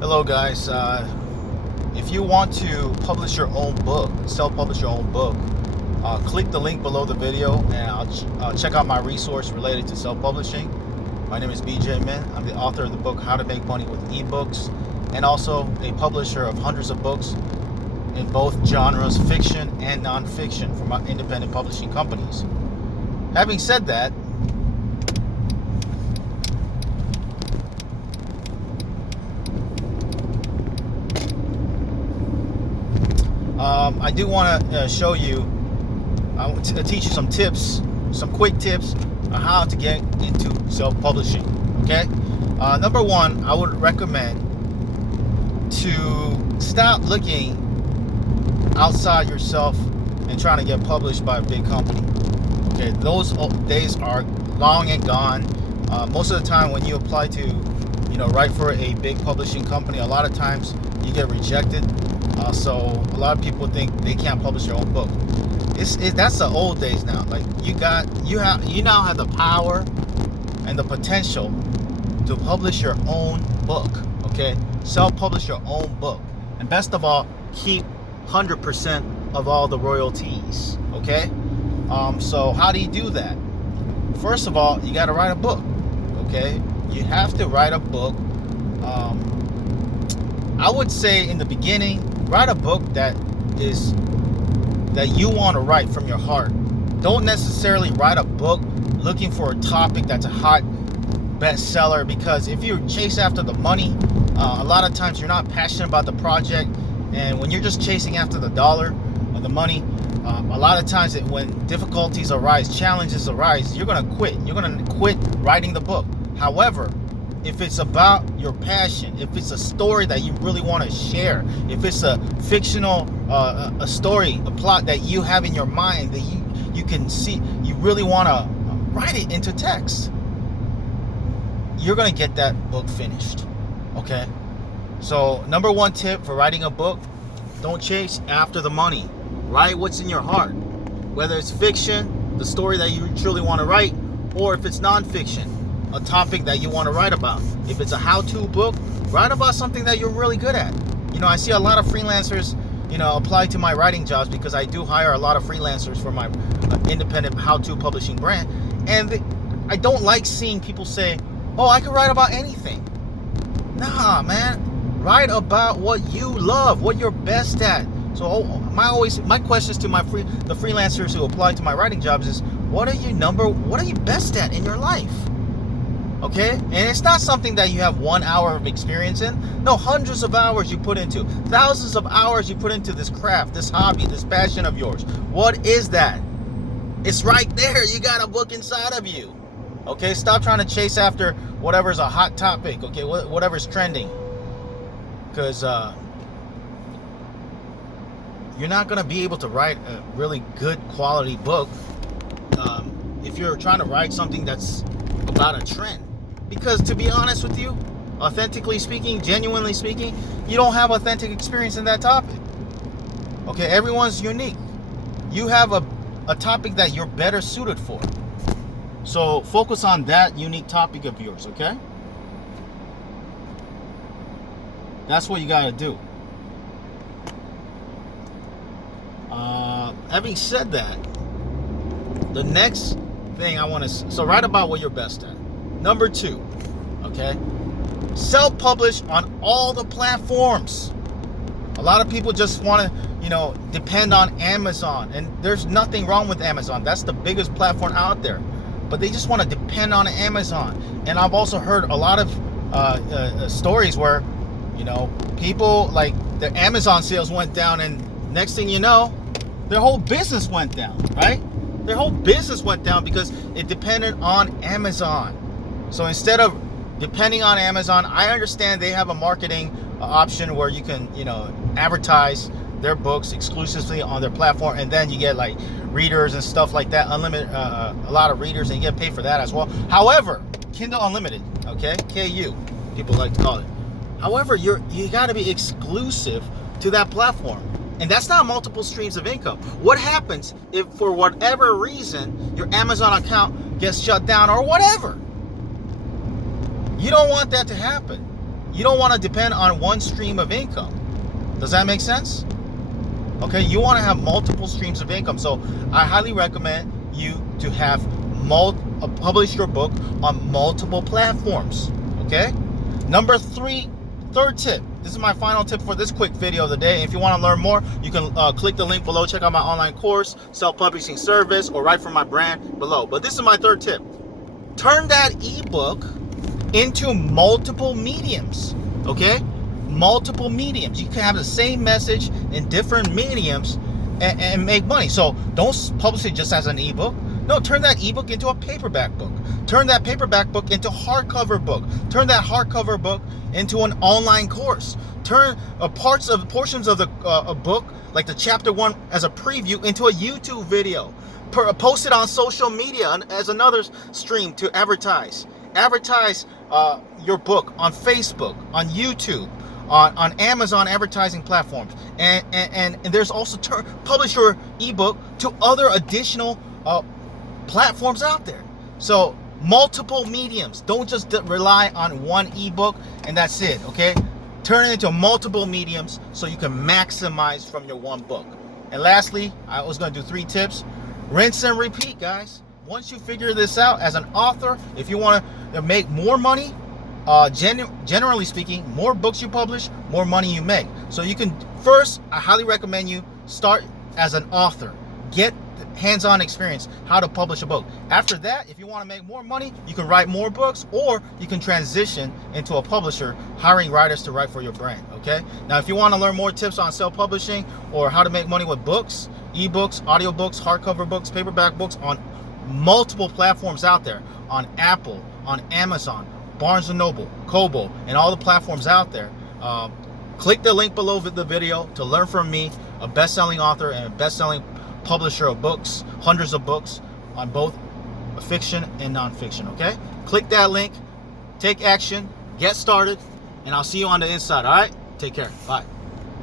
Hello, guys. If you want to publish your own book, self-publish your own book, click the link below the video and I'll check out my resource related to self-publishing. My name is BJ Min. I'm the author of the book How to Make Money with eBooks and also a publisher of hundreds of books in both genres, fiction and non-fiction, from my independent publishing companies. Having said that, I do want to show you, I want to teach you some tips, some quick tips on how to get into self-publishing. Okay, number one, I would recommend to stop looking outside yourself and trying to get published by a big company. Okay, those days are long and gone. Most of the time when you apply to, write for a big publishing company, a lot of times you get rejected. So a lot of people think they can't publish their own book. That's the old days now. Like you now have the power and the potential to publish your own book. Okay, self-publish your own book, and best of all, keep 100% of all the royalties. Okay, so how do you do that? First of all, you got to write a book. Okay, you have to write a book. I would say in the beginning, write a book that you want to write from your heart. Don't necessarily write a book looking for a topic that's a hot bestseller, because if you chase after the money, a lot of times you're not passionate about the project, and when you're just chasing after the dollar or the money, a lot of times when difficulties arise, challenges arise, you're going to quit. You're going to quit writing the book. However, if it's about your passion, if it's a story that you really want to share, if it's a fictional a story, a plot that you have in your mind that you can see, you really want to write it into text, you're going to get that book finished. Okay? So, number one tip for writing a book, don't chase after the money. Write what's in your heart. Whether it's fiction, the story that you truly want to write, or if it's non-fiction, a topic that you want to write about. If it's a how-to book, write about something that you're really good at. I see a lot of freelancers, apply to my writing jobs, because I do hire a lot of freelancers for my independent how-to publishing brand. And I don't like seeing people say, "Oh, I can write about anything." Nah, man. Write about what you love, what you're best at. So my questions to the freelancers who apply to my writing jobs is, what are you best at in your life? Okay? And it's not something that you have 1 hour of experience in. No, hundreds of hours you put into, thousands of hours you put into this craft, this hobby, this passion of yours. What is that? It's right there. You got a book inside of you. Okay? Stop trying to chase after whatever's a hot topic, okay? Whatever's trending. Because you're not going to be able to write a really good quality book if you're trying to write something that's about a trend. Because to be honest with you, authentically speaking, genuinely speaking, you don't have authentic experience in that topic. Okay, everyone's unique. You have a topic that you're better suited for. So focus on that unique topic of yours, okay? That's what you got to do. Having said that, the next thing I want to... So write about what you're best at. Number two, okay? Self-publish on all the platforms. A lot of people just want to, depend on Amazon. And there's nothing wrong with Amazon. That's the biggest platform out there. But they just want to depend on Amazon. And I've also heard a lot of stories where, people, like, their Amazon sales went down, and next thing you know, their whole business went down, right? Their whole business went down because it depended on Amazon. So instead of depending on Amazon, I understand they have a marketing option where you can, advertise their books exclusively on their platform, and then you get like readers and stuff like that, unlimited, a lot of readers, and you get paid for that as well. However, Kindle Unlimited, okay, KU, people like to call it. However, you got to be exclusive to that platform. And that's not multiple streams of income. What happens if for whatever reason your Amazon account gets shut down or whatever? You don't want that to happen. You don't want to depend on one stream of income. Does that make sense? Okay, you want to have multiple streams of income. So I highly recommend you to have publish your book on multiple platforms. Okay. Number three, third tip. This is my final tip for this quick video of the day. If you want to learn more, you can click the link below. Check out my online course, self-publishing service, or write for my brand below. But this is my third tip. Turn that ebook into multiple mediums. Okay? Multiple mediums. You can have the same message in different mediums and make money. So don't publish it just as an ebook. No, turn that ebook into a paperback book. Turn that paperback book into a hardcover book. Turn that hardcover book into an online course. Turn portions of the book, like the chapter 1 as a preview, into a YouTube video. Post it on social media as another stream to advertise. Advertise your book on Facebook, on YouTube, on Amazon advertising platforms, and there's also publish your ebook to other additional platforms out there. So multiple mediums. Don't just rely on one ebook and that's it. Okay, turn it into multiple mediums so you can maximize from your one book. And lastly, I was going to do 3 tips. Rinse and repeat, guys. Once you figure this out as an author, if you want to make more money, generally speaking, more books you publish, more money you make. So you can first, I highly recommend you start as an author. Get hands-on experience how to publish a book. After that, if you want to make more money, you can write more books, or you can transition into a publisher, hiring writers to write for your brand. Okay, now if you want to learn more tips on self-publishing or how to make money with books, ebooks, audiobooks, hardcover books, paperback books on multiple platforms out there, on Apple, on Amazon, Barnes & Noble, Kobo, and all the platforms out there, click the link below the video to learn from me, a best-selling author and a best-selling publisher of books, hundreds of books on both fiction and nonfiction. Okay, click that link, take action, get started, and I'll see you on the inside. All right, take care. Bye.